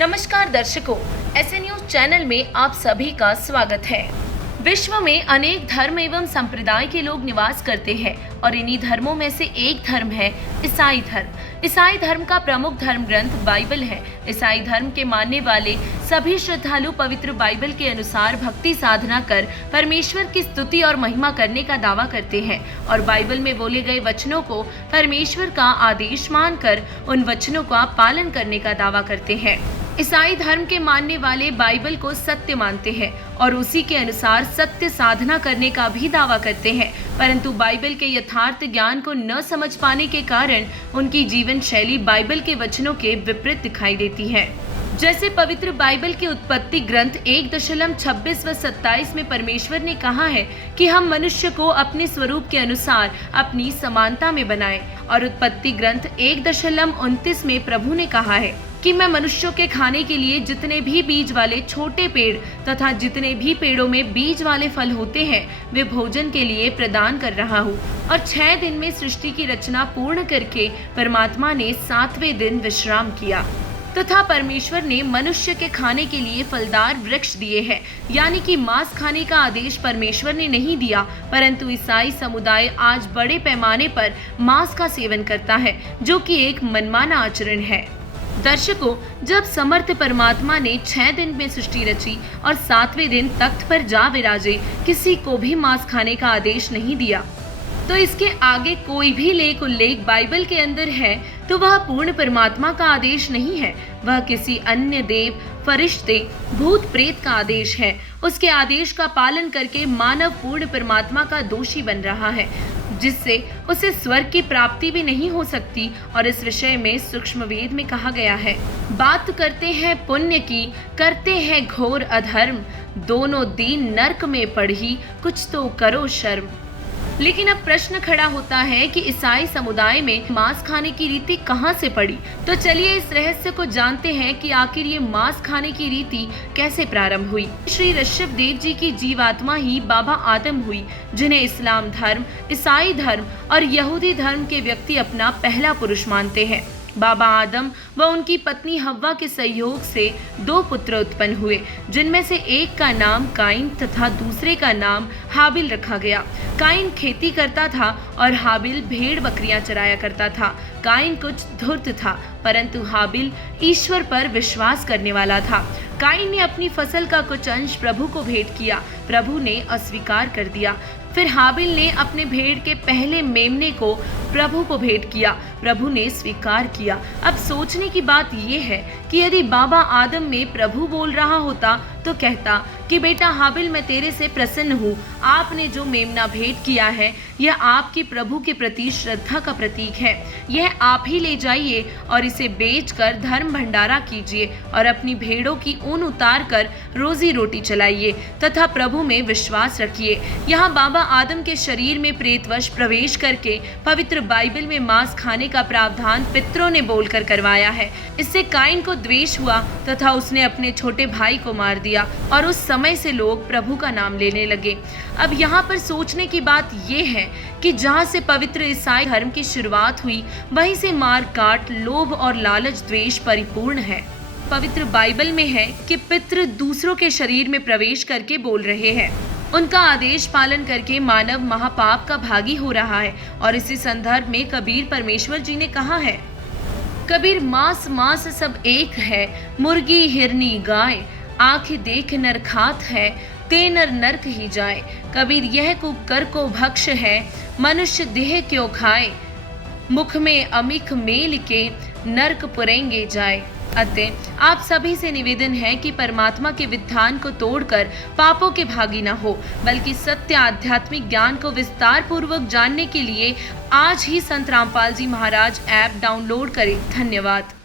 नमस्कार दर्शकों, ऐसे न्यूज चैनल में आप सभी का स्वागत है। विश्व में अनेक धर्म एवं संप्रदाय के लोग निवास करते हैं और इन्हीं धर्मों में से एक धर्म है ईसाई धर्म। ईसाई धर्म का प्रमुख धर्म ग्रंथ बाइबल है। ईसाई धर्म के मानने वाले सभी श्रद्धालु पवित्र बाइबल के अनुसार भक्ति साधना कर परमेश्वर की स्तुति और महिमा करने का दावा करते हैं और बाइबल में बोले गए वचनों को परमेश्वर का आदेश मानकर उन वचनों का पालन करने का दावा करते हैं। ईसाई धर्म के मानने वाले बाइबल को सत्य मानते हैं और उसी के अनुसार सत्य साधना करने का भी दावा करते हैं, परंतु बाइबल के यथार्थ ज्ञान को न समझ पाने के कारण उनकी जीवन शैली बाइबल के वचनों के विपरीत दिखाई देती है। जैसे पवित्र बाइबल के उत्पत्ति ग्रंथ 1:26 व 27 में परमेश्वर ने कहा है कि हम मनुष्य को अपने स्वरूप के अनुसार अपनी समानता में बनाएं, और उत्पत्ति ग्रंथ 1:29 में प्रभु ने कहा है कि मैं मनुष्यों के खाने के लिए जितने भी बीज वाले छोटे पेड़ तथा जितने भी पेड़ों में बीज वाले फल होते हैं वे भोजन के लिए प्रदान कर रहा हूँ। और 6 दिन में सृष्टि की रचना पूर्ण करके परमात्मा ने 7वें दिन विश्राम किया तथा परमेश्वर ने मनुष्य के खाने के लिए फलदार वृक्ष दिए हैं, यानी कि मांस खाने का आदेश परमेश्वर ने नहीं दिया, परंतु ईसाई समुदाय आज बड़े पैमाने पर मांस का सेवन करता है, जो कि एक मनमाना आचरण है। दर्शकों, जब समर्थ परमात्मा ने 6 दिन में सृष्टि रची और 7वें दिन तख्त पर जा विराजे, किसी को भी मांस खाने का आदेश नहीं दिया, तो इसके आगे कोई भी लेख उल्लेख बाइबल के अंदर है तो वह पूर्ण परमात्मा का आदेश नहीं है, वह किसी अन्य देव, फरिश्ते, भूत प्रेत का आदेश है। उसके आदेश का पालन करके मानव पूर्ण परमात्मा का दोषी बन रहा है, जिससे उसे स्वर्ग की प्राप्ति भी नहीं हो सकती। और इस विषय में सूक्ष्म वेद में कहा गया है, बात करते हैं पुण्य की, करते हैं घोर अधर्म, दोनों दीन नरक में पड़ी, कुछ तो करो शर्म। लेकिन अब प्रश्न खड़ा होता है कि ईसाई समुदाय में मांस खाने की रीति कहां से पड़ी। तो चलिए इस रहस्य को जानते हैं कि आखिर ये मांस खाने की रीति कैसे प्रारंभ हुई। श्री ऋषभ देव जी की जीवात्मा ही बाबा आदम हुई, जिन्हें इस्लाम धर्म, ईसाई धर्म और यहूदी धर्म के व्यक्ति अपना पहला पुरुष मानते हैं। बाबा आदम व उनकी पत्नी हव्वा के सहयोग से 2 पुत्र उत्पन्न हुए, जिनमें से एक का नाम काइन तथा दूसरे का नाम हाबिल रखा गया। काइन खेती करता था और हाबिल भेड़ बकरियां चराया करता था। काइन कुछ धूर्त था, परंतु हाबिल ईश्वर पर विश्वास करने वाला था। काइन ने अपनी फसल का कुछ अंश प्रभु को भेंट किया, प्रभु ने अस्वीकार कर दिया। फिर हाबिल ने अपने भेड़ के पहले मेमने को प्रभु को भेंट किया, प्रभु ने स्वीकार किया। अब सोचने की बात यह है कि यदि बाबा आदम में प्रभु बोल रहा होता तो कहता कि बेटा हाबिल, मैं तेरे से प्रसन्न हूँ, आपने जो मेमना भेंट किया है यह आपकी प्रभु के प्रति श्रद्धा का प्रतीक है, यह आप ही ले जाइए और इसे बेचकर धर्म भंडारा कीजिए और अपनी भेड़ों की ऊन उतार कर रोजी रोटी चलाइए तथा प्रभु में विश्वास रखिए। यहाँ बाबा आदम के शरीर में प्रेतवश प्रवेश करके पवित्र बाइबल में मांस खाने का प्रावधान पितरों ने बोलकर करवाया है। इससे काइन को द्वेष हुआ तथा उसने अपने छोटे भाई को मार दिया और उस समय से लोग प्रभु का नाम लेने लगे। अब यहाँ पर सोचने की बात यह है कि जहाँ से पवित्र ईसाई धर्म की शुरुआत हुई, वहीं से मार काट, लोभ और लालच, द्वेष परिपूर्ण है। पवित्र बाइबल में है कि पितृ दूसरों के शरीर में प्रवेश करके बोल रहे हैं, उनका आदेश पालन करके मानव महापाप का भागी हो रहा है। और इसी संदर्भ में कबीर परमेश्वर जी ने कहा है, कबीर मांस मांस सब एक है, मुर्गी हिरनी गाय, आँख देख नर खात है, ते नर नरक ही जाए। कबीर यह कुकर को भक्ष है, मनुष्य देह क्यों खाए, मुख में अमिख मेल के नरक पुरेंगे जाए। अतः आप सभी से निवेदन है कि परमात्मा के विधान को तोड़कर पापों के भागी न हो, बल्कि सत्य आध्यात्मिक ज्ञान को विस्तार पूर्वक जानने के लिए आज ही संत रामपाल जी महाराज ऐप डाउनलोड करें। धन्यवाद।